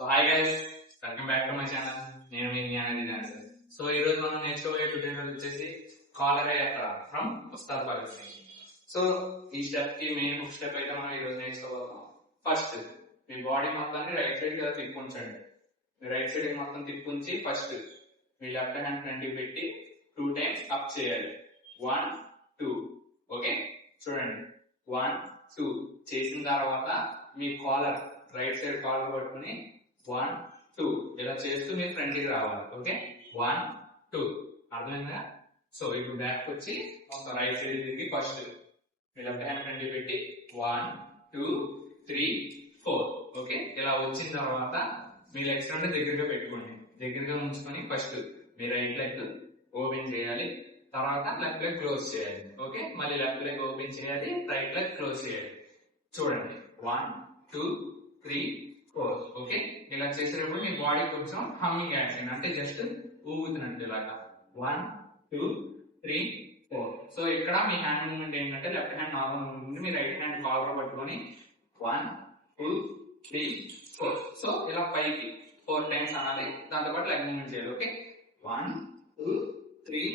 So hi guys, welcome back to my channel. నేను మీ జ్ఞానది dancer. So ఈ రోజు మనం నేర్చుకోబోయే ట్యూటోరియల్ వచ్చేసి కాలర్ ఎక్కడ ఫ్రమ్ ఉస్తాద్ భగత్ సింగ్. సో ఈ స్టెప్ కి మెయిన్ ఒక స్టెప్ అయితే మనం ఈ రోజు నేర్చుకోబోతున్నాం. ఫస్ట్ మీ బాడీ మొత్తాన్ని రైట్ సైడ్ గా తిప్పుంచండి. మీ రైట్ సైడ్ మొత్తం తిప్పుంచి ఫస్ట్ మీ లెఫ్ట్ హ్యాండ్ ఫ్రంట్ కి పెట్టి 2 times అప్ చేయాలి. 1 2. ఓకే, చూడండి 1 2 చేసిన తర్వాత మీ కాలర్ రైట్ సైడ్ కాలర్ పట్టుకుని 1 2 ఇలా చేస్తూ మీరు ఫ్రంట్ కి రావాలి. ఓకే, 1 2 అర్థమైందా? సో ఇప్పుడు బ్యాక్ వచ్చి ఒక రైట్ సైడ్ తిరిగి ఫస్ట్ మీ లెఫ్ట్ హ్యాండ్ ఫ్రంట్ కి పెట్టి 1 2 3 4. ఓకే, ఇలా వచ్చిన తర్వాత మీ లెగ్స్ రెండు దగ్గరగా పెట్టుకోండి. దగ్గరగా ఉంచుకొని ఫస్ట్ మీ రైట్ లెగ్ ఓపెన్ చేయాలి, తర్వాత లెఫ్ట్ లెగ్ క్లోజ్ చేయాలి. ఓకే, మళ్ళీ లెఫ్ట్ లెగ్ ఓపెన్ చేయాలి, రైట్ లెగ్ క్లోజ్ చేయాలి. చూడండి 1 2 3 4. ఓకే, ఇలా చేసేటప్పుడు మీ బాడీ కొంచెం హమ్మింగ్ యాక్షన్, అంటే జస్ట్ ఊగుతున్నట్టు ఇలాగా 1 2 3 4. సో ఇక్కడ మీ హ్యాండ్ మూవ్మెంట్ ఏంటంటే లెఫ్ట్ హ్యాండ్ నార్మల్ మూవ్మెంట్, మీ రైట్ హ్యాండ్ కాలర్ పట్టుకొని 1 2 3 4. సో ఇలా పైకి 4 times అనాలి, దాంతో పాటు లెగ్ మూవ్మెంట్ చేయాలి. ఓకే, 1 2 3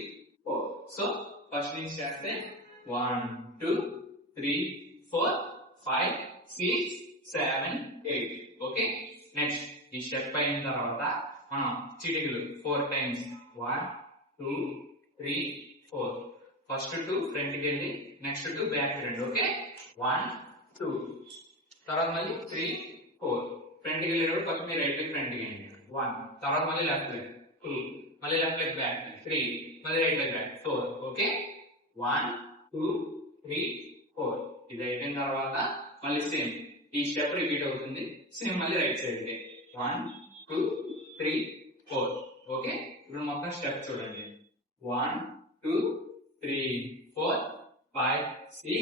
4. సో ఫస్ట్ నుంచి చేస్తే 1 2 3 4 5 6 7 8. ఓకే, నెక్స్ట్ ఈ స్టెప్ అయిన తర్వాత మనం చిటికలు 4 times 1 2 3 4. ఫస్ట్ 2 ఫ్రంట్ కి వెళ్ళి నెక్స్ట్ 2 బ్యాక్ రండి. ఓకే, 1 2. తర్వాత మళ్ళీ 3 4. ఫ్రంట్ కి వెళ్ళేటప్పుడు ఫస్ట్ మీ రైట్ లెగ్ ఫ్రంట్ కి వెళ్ళండి 1. తర్వాత మళ్ళీ లెఫ్ట్ లెగ్ 2, మళ్ళీ లెఫ్ట్ లెగ్ బ్యాక్ 3, మళ్ళీ రైట్ లెగ్ బ్యాక్ 4. ఓకే, 1 2 3 4. ఇది అయిపోయిన తర్వాత మళ్ళీ సేమ్ ఈ స్టెప్ రిపీట్ అవుతుంది. సేమ్ మళ్ళీ రైట్ సైడ్ 1 2 3 4. ఓకే, ఇప్పుడు మొత్తం స్టెప్ చూడండి 1 2 3 4 5 6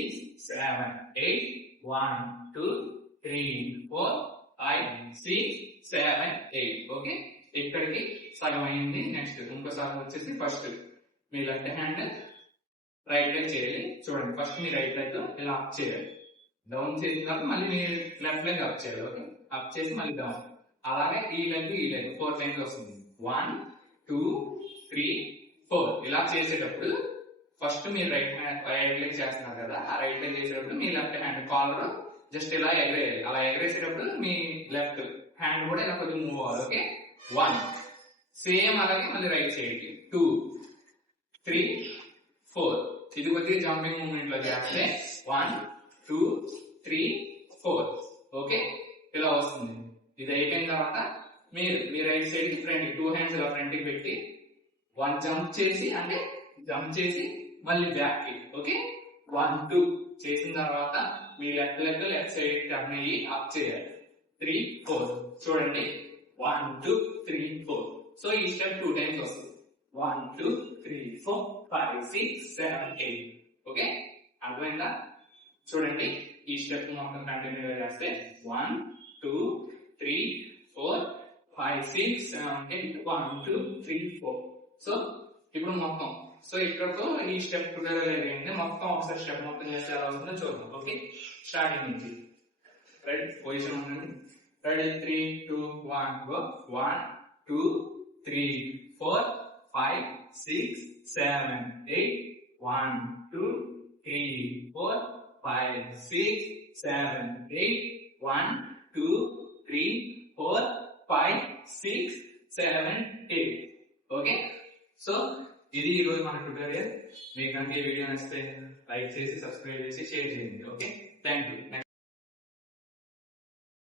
7 8 1 2 3 4 5 6 7 8. ఓకే, ఇక్కడికి సగం అయింది. నెక్స్ట్ ఇంకో సగం వచ్చేసి ఫస్ట్ మీ లెఫ్ట్ హ్యాండ్ రైట్ లెగ్ చేయాలి. చూడండి ఫస్ట్ మీ రైట్ లెగ్ ఇలా అప్ చేయాలి, డౌన్ చేసిన తర్వాత మళ్ళీ మీ లెఫ్ట్ లెగ్ అప్ చేయాలి. ఓకే, అప్ చేసి మళ్ళీ డౌన్. అలాగే ఈ లెగ్ 4 times వస్తుంది. 1 2 3 4. ఇలా చేసేటప్పుడు ఫస్ట్ మీరు రైట్ లెగ్ చేస్తున్నారు కదా, ఆ రైట్ లెగ్ చేసేటప్పుడు మీ లెఫ్ట్ హ్యాండ్ కాలర్ జస్ట్ ఇలా ఎగరేయాలి. అలా ఎగరేసేటప్పుడు మీ లెఫ్ట్ హ్యాండ్ కూడా ఇలా కొద్దిగా మూవ్ అవ్వాలి. ఓకే, 1. సేమ్ అలాగే మళ్ళీ రైట్ సైడ్ కి 2 3 4. ఇది కొద్దిగా జంపింగ్ మూవ్మెంట్ లో చేస్తే 1 2 3 4. ఓకే, ఇలా వస్తుంది. ఇది అయిపోయిన తర్వాత మీరు మీ రైట్ సైడ్ కి ఫ్రంట్ 2 hands ఇలా ఫ్రంట్ కి పెట్టి 1 జంప్ చేసి, అంటే జంప్ చేసి మళ్ళీ బ్యాక్ కి. ఓకే, 1 2 చేసిన తర్వాత మీ left leg left side turn అయ్యి అప్ చేయాలి. 3 4. చూడండి 1 2 3 4. సో ఈ స్టెప్ 2 times వస్తుంది. 1 2 3 4 5 6 7 8. ఓకే, అర్థమైందా? చూడండి ఈ స్టెప్ మొత్తం కంటిన్యూ చేస్తే 1 2 3 4 5 6 7 8 1 2 3 4. సో ఇప్పుడు మొత్తం ఇక్కడతో ఈ స్టెప్ ట్యూటోరియల్ అయింది. మొత్తం ఒకసారి స్టెప్ మొత్తం చేస్తే ఎలా అవుతుందో చూద్దాం. ఓకే, స్టార్టింగ్ నుంచి రెడీ, పొజిషన్ ఉండండి. Ready 3 2 1 go. 1 2 3 4 5 6 7 8 1 2 3 4 5 6 7 8 1 2 3 4 5 6 7 8. ఓకే, సో ఇది ఈ రోజు మన ట్యూటోరియల్. మీకు కనుక ఈ వీడియో నచ్చితే లైక్ చేసి సబ్స్క్రైబ్ చేసి షేర్ చేయండి. Okay, thank you.